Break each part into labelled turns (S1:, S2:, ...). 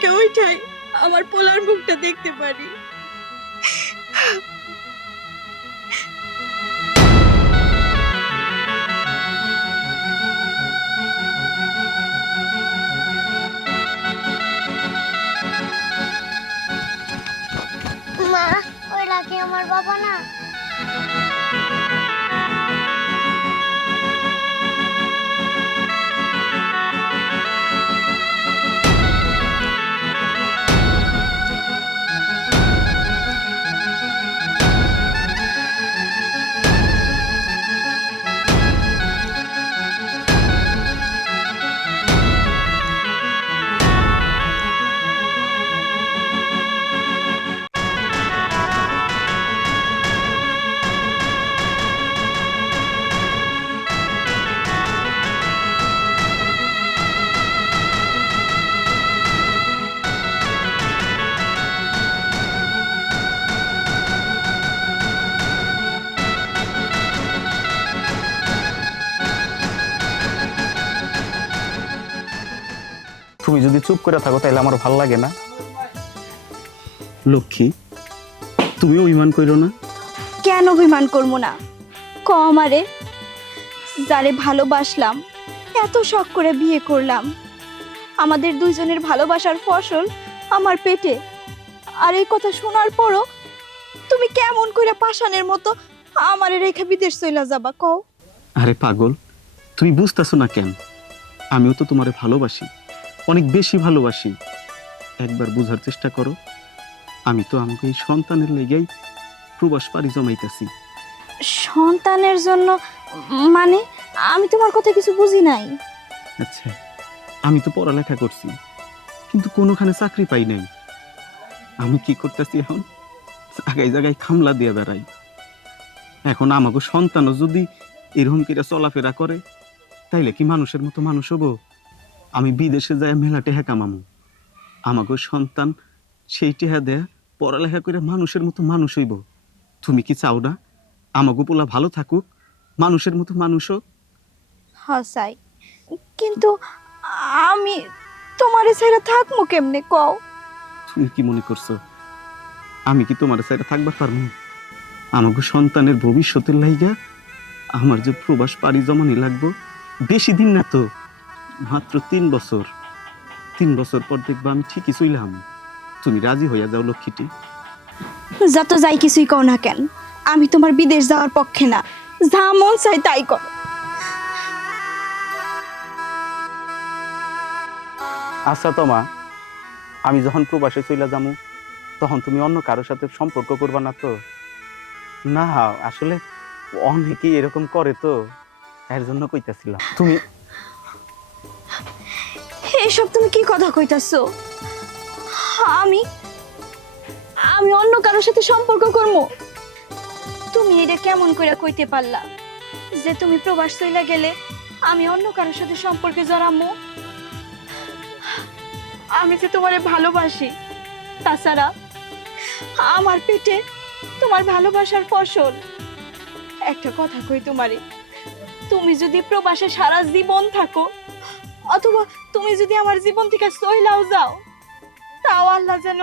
S1: থেকে ওইটাই আমার পোলার মুখটা দেখতে পারি।
S2: মা ওইটা কি আমার বাবা না
S3: চুপ করে থাকো তাহলে আমার ভালো লাগে না। লক্ষ্মী তুমি অভিমান করো না?
S1: কেন অভিমান করব না? ক আমারে। যারে ভালোবাসলাম এত শখ করে বিয়ে করলাম। আমাদের দুইজনের ভালোবাসার ফসল আমার পেটে। আর এই কথা শোনার পরও তুমি কেমন করে পাষাণের মতো আমারে রেখে বিদেশ চইলা যাবা কও?
S3: আরে পাগল তুমি বুঝতেছো না কেন? আমিও তো তোমারে ভালোবাসি। অনেক বেশি ভালোবাসি। একবার বুঝার চেষ্টা করো। আমি তো আমাকে এই সন্তানের লেগেই প্রবাস পাড়ি জমাইতেছি।
S1: সন্তানের জন্য মানে আমি তোমার কথা কিছু বুঝি নাই।
S3: আচ্ছা আমি তো পড়ালেখা করছি কিন্তু কোনোখানে চাকরি পাই নাই। আমি কি করতেছি এখন? জায়গায় জায়গায় খামলা দিয়ে বেড়াই। এখন আমাকে সন্তানও যদি এরকম করে চলাফেরা করে তাইলে কি মানুষের মতো মানুষ হব? আমি বিদেশে যাই মেলা টেহা কামামো। আমাকে সন্তান সেই টেহা দেয়া পড়ালেখা করে মানুষের মতো মানুষ হইব। তুমি কি চাও না? আমাকে পোলা ভালো থাকুক মানুষের মতো মানুষ হোক।
S1: হাসাই কিন্তু আমি তোমার ছেড়ে থাকব কেমনে কও?
S3: তুমি কি মনে করছ? আমি কি তোমার সাইডে থাকবার পারব আমাকে সন্তানের ভবিষ্যতের লাইগা আমার যে প্রবাস পাড়ি জমানি লাগবো বেশি দিন না তো। মাত্র তিন বছর। তিন বছর পর দেখবা আমি ঠিকই চইলাম। তুমি রাজি হইয়া যাও লক্ষ্মীটি।
S1: যত যাই কিছুই কও না কেন আমি তোমার বিদেশ যাওয়ার পক্ষে না। যা মন চাই তাই করো।
S3: আচ্ছা তোমা আমি যখন প্রবাসে চইলা যামু তখন তুমি অন্য কারোর সাথে সম্পর্ক করবা না তো? না আসলে অনেকেই এরকম করে তো এর জন্য কইতাছিলাম। তুমি
S1: এসব তুমি কি কথা কইতাছো? আমি আমি অন্য কারোর সাথে সম্পর্ক করব? তুমি এটা কেমন করে কইতে পারলা? যে তুমি প্রবাস চইলা গেলে আমি অন্য কারোর সাথে সম্পর্কে জড়ামো আমি যে তোমারে ভালোবাসি, তাছাড়া আমার পেটে তোমার ভালোবাসার ফসল। একটা কথা কই তোমারে, তুমি যদি প্রবাসে সারা জীবন থাকো অথবা তুমি যদি আমার জীবন থেকে সইলাও যাও, তাও আল্লাহ যেন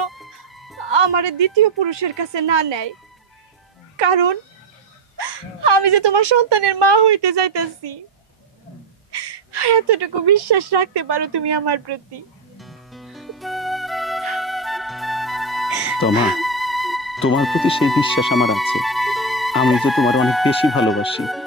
S1: আমার দ্বিতীয় পুরুষের কাছে না নেয়। কারণ, আমি যে তোমার সন্তানের মা হইতে যাইতেছি, এতটুকু বিশ্বাস রাখতে পারো তুমি আমার প্রতি।
S3: তোমা, তোমার প্রতি সেই বিশ্বাস আমার আছে। আমি যে তোমার অনেক বেশি ভালোবাসি।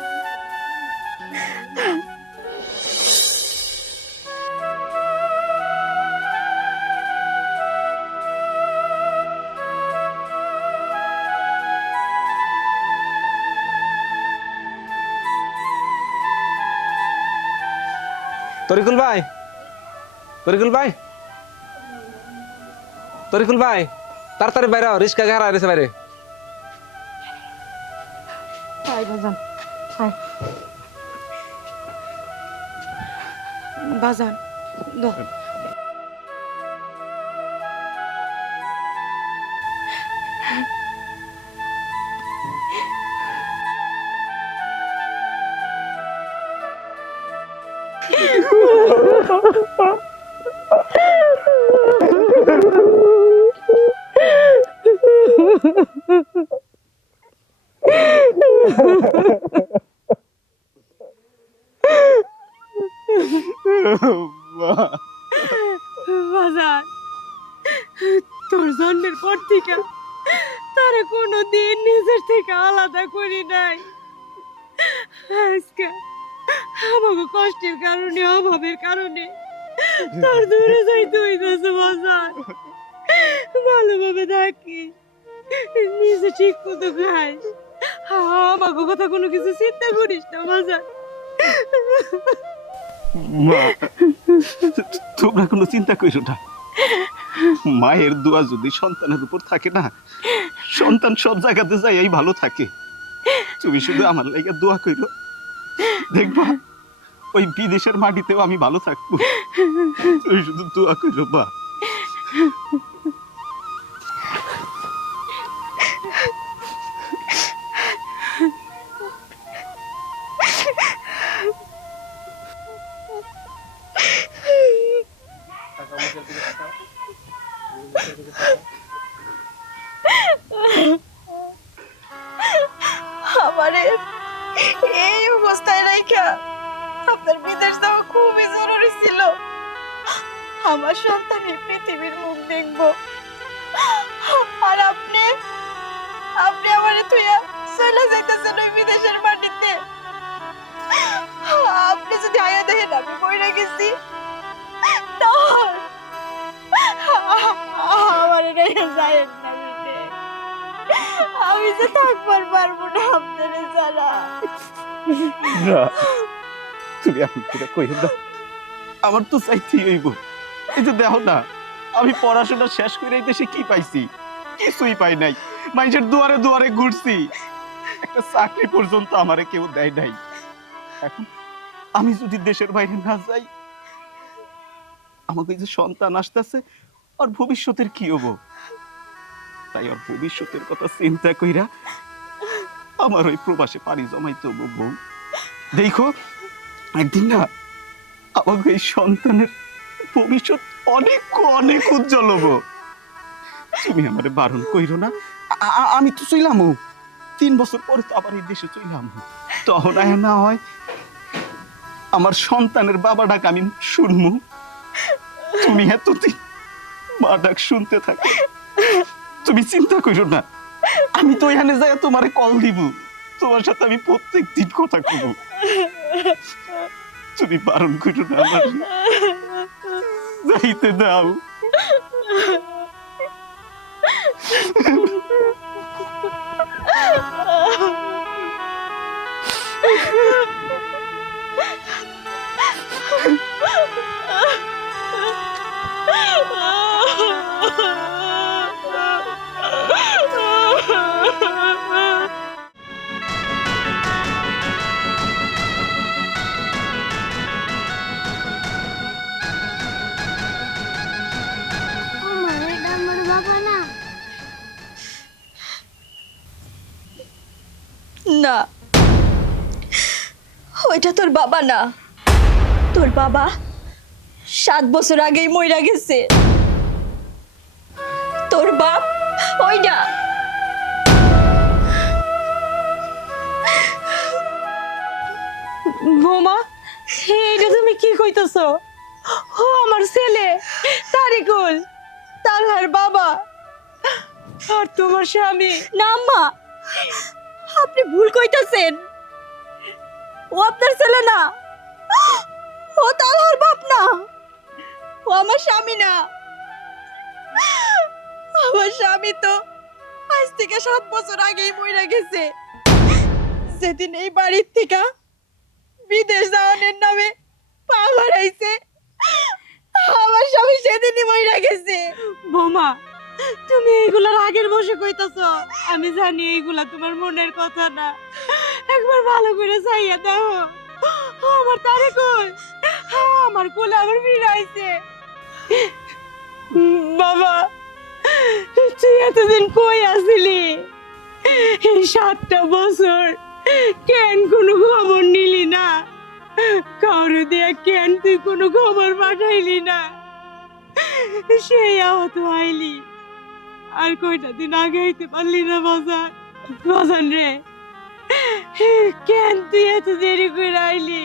S4: তরিকুল ভাই? তরিকুল ভাই? তরিকুল ভাই তাড়াতাড়ি বাইরে রিস্কা ঘাড়া রয়েছে বাইরে।
S1: বাজান তোর জন্মের পর থেকে তারা কোনো দিন নিজের থেকে আলাদা করি নাই। আজকে আমাকে কষ্টের কারণে, অভাবের কারণে। তোর দূরে যাইতে হইতেছে বাজার। ভালোভাবে থাকি নিজে ঠিক মতো খাই আমাকে কথা কোনো কিছু চিন্তা করিস না বাজার।
S3: মা, তোমরা কোনো চিন্তা করো না। মায়ের দোয়া যদি সন্তানের উপর থাকে না, সন্তান সব জায়গাতে যাই ভালো থাকে। তুমি শুধু আমার লাইগা দোয়া করো দেখবা ওই বিদেশের মাটিতেও আমি ভালো থাকব। শুধু দোয়া করো বা
S1: আমার সন্তানের পৃথিবীর মুখ দেখব। আর আপনি? আপনি আমারে তুইয়া চলে যাইতেছেন ওই বিদেশের মাটিতে। আপনি যদি আয়া দেখেন আমি বইরা গেছি আমারে রেখে যায়েন না আমি যে থাকবার পারব না আপনাদের ছাড়া
S3: তুমি এখন করে না আমার তো চাইতেই হইব। এই যে দেখো না, আমি পড়াশোনা শেষ করে এই দেশে কি পাইছি? কিছুই পাই নাই। মানুষের দুয়ারে দুয়ারে ঘুরছি। একটা চাকরি পর্যন্ত আমারে কেউ দেয় নাই। এখন আমি যদি দেশের বাইরে না যাই, আমাকে যে সন্তান আসতেছে, আর ভবিষ্যতের কি হব? তাই আর ভবিষ্যতের কথা চিন্তা কইরা আমার ওই প্রবাসে পাড়ি জমাইতে হব বউ। দেখো, একদিন না আমাকে এই সন্তানের ভবিষ্যৎ অনেক অনেক উজ্জ্বল হব। তুমি আমারে বারণ কইরো না। আমি তো চইলাম তিন বছর পরে তো আবার এই দেশে চইলাম তখন না হয় আমার সন্তানের বাবা ডাক আমি শুনমু। তুমি এতদিন মা ডাক শুনতে থাকো। তুমি চিন্তা করো না। আমি তো এখানে যাই তোমারে কল দিব। তোমার সাথে আমি প্রত্যেক দিন কথা কব তুমি বারণ করো না আমার। যাইতে দাও।
S2: আমার
S1: ওইটা তোর বাবা না। তোর বাবা সাত বছর আগেই মইরা গেছে। তোর বাপ ওইটা বোমা এইটা তুমি কি কইতেছ? ও আমার ছেলে তারিকুল তালহার বাবা। আর তোমার স্বামী। না মা আপনি ভুল কইতাছেন। ও আপনার ছেলে না। ও তালহার বাপ না। ও আমার স্বামী না। আমার স্বামী তো আজ থেকে সাত বছর আগেই মরে গেছে। সেদিন এই বাড়ির থেকে বিদেশ যাওয়ানোর নামে পা বাড়াইছে আমার স্বামী সেদিনই মরে গেছে। বোমা, তুমি এগুলোর আগের বসে কইতাছ। আমি জানি এইগুলা তোমার মনের কথা না। একবার ভালো করে চাইয়া দেখো। আমার তারে কই? আমার কোলে আমার ফিরাইছে বাবা, তুই এতদিন কই আসিলি? এই সাতটা বছর কেন কোনো খবর নিলি না? কারও দিয়া কেন তুই কোনো খবর পাঠাইলি না? সেই আহত আইলি। আর কয়টা দিন আগে আইতে পারলি না বাজান বাজান রে। কেন তুই এত দেরি করে আইলি?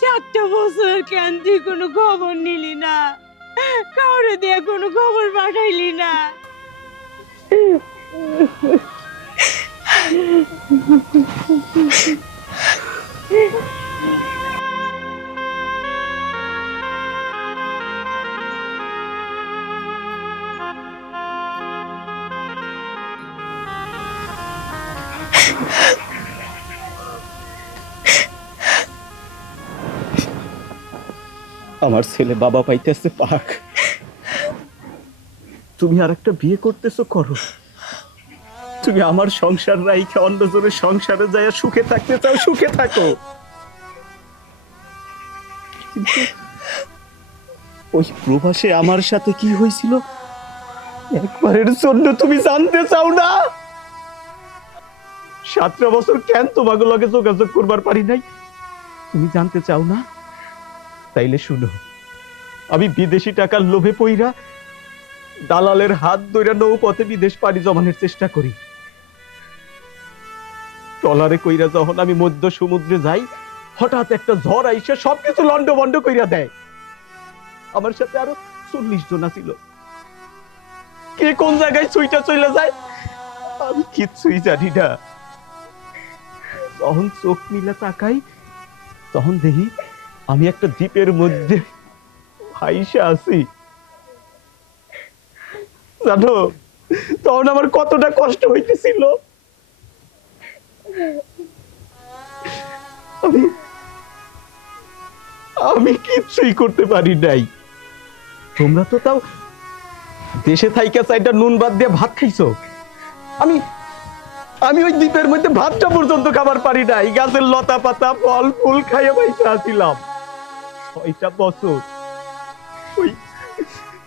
S1: চারটা বছর কেন কোনো খবর নিলি না? কাউরে দিয়ে কোনো খবর পাঠাইলি না?
S3: ছেলে বাবা পাইতেছে পাক। তুমি আর একটা বিয়ে করতেছো করো। তুমি আমার সংসার রাইখে অন্যজনের সংসারে যায় সুখে থাকতে চাও, সুখে থাকো। ওই প্রবাসে আমার সাথে কি হয়েছিল? একবারের জন্য তুমি জানতে চাও না? সাতটা বছর কেন তোমাকে লগে যোগাযোগ করবার পারি নাই? তুমি জানতে চাও না? তাইলে শুনো। আমি বিদেশি টাকার লোভে পইরা দালালের হাত ধইরা নৌপথে বিদেশ পাড়ি জমানোর চেষ্টা করি। ট্রলারে কইরা যখন আমি মধ্য সমুদ্রে যাই, হঠাৎ একটা ঝড় আইসে সবকিছু লন্ড বন্ড কইরা দেয়। আমার সাথে আরও চল্লিশ জন ছিল কে কোন জায়গায় সুইটা চলে যায়, আমি কিচ্ছুই জানি না। তখন চোখ মিলে তাকাই, তখন দেখি আমি একটা দ্বীপের মধ্যে ভাইসা আছি। জানো, তখন আমার কতটা কষ্ট হইতেছিল। আমি আমি করতে পারি নাই। তোমরা তো তাও দেশে থাইকা চাইটা নুন বাদ দিয়ে ভাত খাইছো। আমি আমি ওই দ্বীপের মধ্যে ভাতটা পর্যন্ত খাবার পারি নাই। গাছের লতা পাতা, ফল ফুল খাইয়ে বাইসা আছিলাম। ছয়টা বছর ওই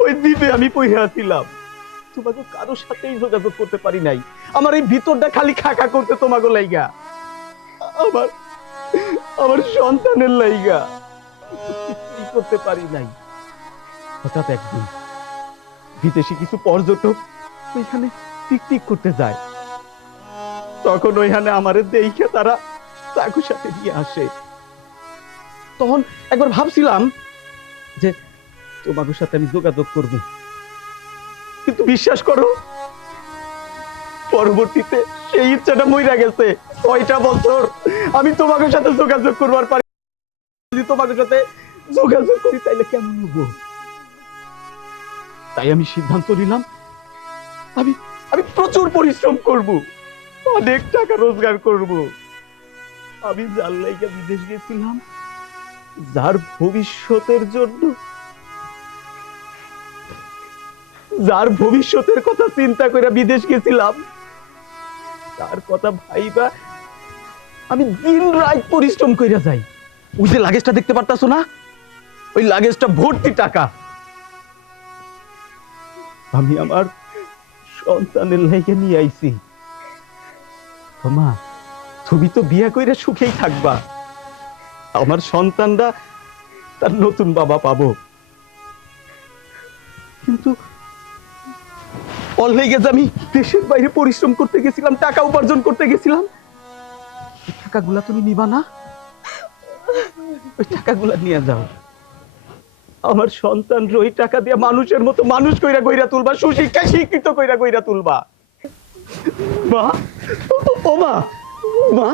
S3: ওই দ্বীপে আমি পইয়া আছিলাম। তোমাকে কারও সাথেই যোগাযোগ করতে পারি নাই। আমার এই ভিতরটা খালি খাকা করতে তোমাকে লাইগা। আমার আমার সন্তানের লাইগা। করতে পারি নাই। হঠাৎ একদিন বিদেশি কিছু পর্যটক ওইখানে পিকনিক করতে যায়। তখন ওইখানে আমারে দেখে তারা চাকুর সাথে নিয়ে আসে। তখন একবার ভাবছিলাম যে তোমাদের সাথে আমি যোগাযোগ করব। কিন্তু বিশ্বাস করো, পরবর্তীতে সেই ইচ্ছাটা মইরা গেছে। ছয়টা বছর আমি তোমাদের সাথে যোগাযোগ করবার পারি যদি তোমাদের সাথে যোগাযোগ করি, তাইলে কেমন হব তাই আমি সিদ্ধান্ত নিলাম, আমি আমি প্রচুর পরিশ্রম করব, অনেক টাকা রোজগার করব। আমি লাইগা বিদেশ গেছিলাম, যার ভবিষ্যতের জন্য যার ভবিষ্যতের কথা চিন্তা করে বিদেশ গেছিলাম, তার কথা ভাইবা আমি দিন রাত পরিশ্রম কইরা যাই। ওই যে লাগেজটা দেখতে পারতাছো না? ওই লাগেজটা ভর্তি টাকা। আমি আমার সন্তানের লাইগে নিয়ে আইছি। মা, তুমি তো বিয়া কইরা সুখেই থাকবা। আমার সন্তানরা তার নতুন বাবা পাবো। অলরেগে আমি দেশের বাইরে পরিশ্রম করতে গেছিলাম, টাকা উপার্জন করতে গেছিলাম। টাকাগুলা তুমি নিবা না। ওই টাকাগুলা নিয়ে যাও। আমার সন্তান ওই টাকা দিয়ে মানুষের মতো মানুষ কইরা কইরা তুলবা, সুশিক্ষায় শিক্ষিত কইরা কইরা তুলবা। মা, ও মা মা,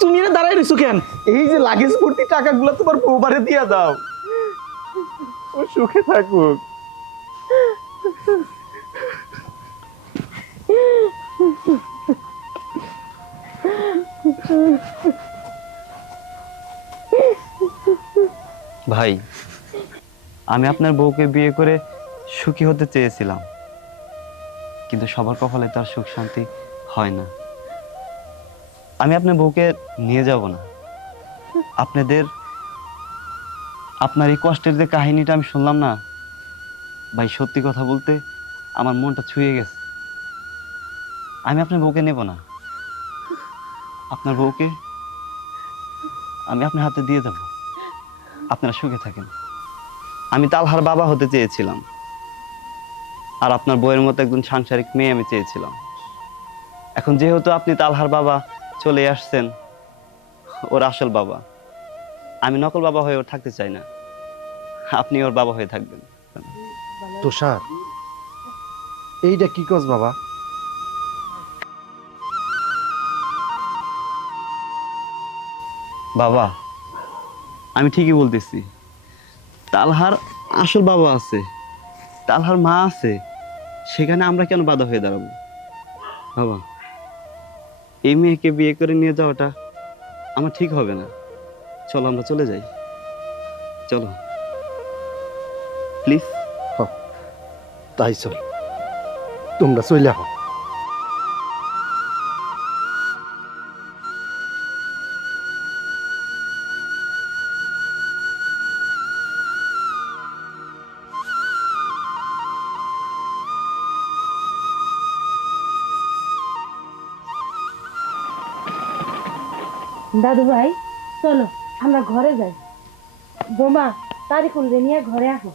S3: তুমি না দাঁড়াই রইছো কেন? এই যে লাগেজ ভর্তি টাকাগুলো তোমার বউবারে দিয়া দাও। ও সুখে থাকুক।
S5: ভাই, আমি আপনার বউকে বিয়ে করে সুখী হতে চেয়েছিলাম। কিন্তু সবার কপালে তার সুখ শান্তি হয় না। আমি আপনার বউকে নিয়ে যাব না। আপনাদের, আপনার এই কষ্টের যে কাহিনীটা আমি শুনলাম না, ভাই, সত্যি কথা বলতে আমার মনটা ছুঁয়ে গেছে। আমি আপনার বউকে নেব না। আপনার বউকে আমি আপনার হাতে দিয়ে দেব আপনারা সুখে থাকেন। আমি তালহার বাবা হতে চেয়েছিলাম। আর আপনার বইয়ের মতো একজন সাংসারিক মেয়ে আমি চেয়েছিলাম। এখন যেহেতু আপনি তালহার বাবা চলে আসছেন ওর আসল বাবা আমি নকল বাবা হয়ে ওর থাকতে চাই না। আপনি ওর বাবা হয়ে থাকবেন।
S6: তুষার এইটা কি কস বাবা?
S5: বাবা আমি ঠিকই বলতেছি। তালহার আসল বাবা আছে, তালহার মা আছে, সেখানে আমরা কেন বাধা হয়ে দাঁড়াবো? বাবা, এই মেয়েকে বিয়ে করে নিয়ে যাওয়াটা আমার ঠিক হবে না। চলো আমরা চলে যাই। চলো। প্লিজ।
S6: তাই চল। তোমরা চলে আহ
S7: দাদু ভাই চলো আমরা ঘরে যাই। বোমা তারিকুল নিয়ে ঘরে আসো।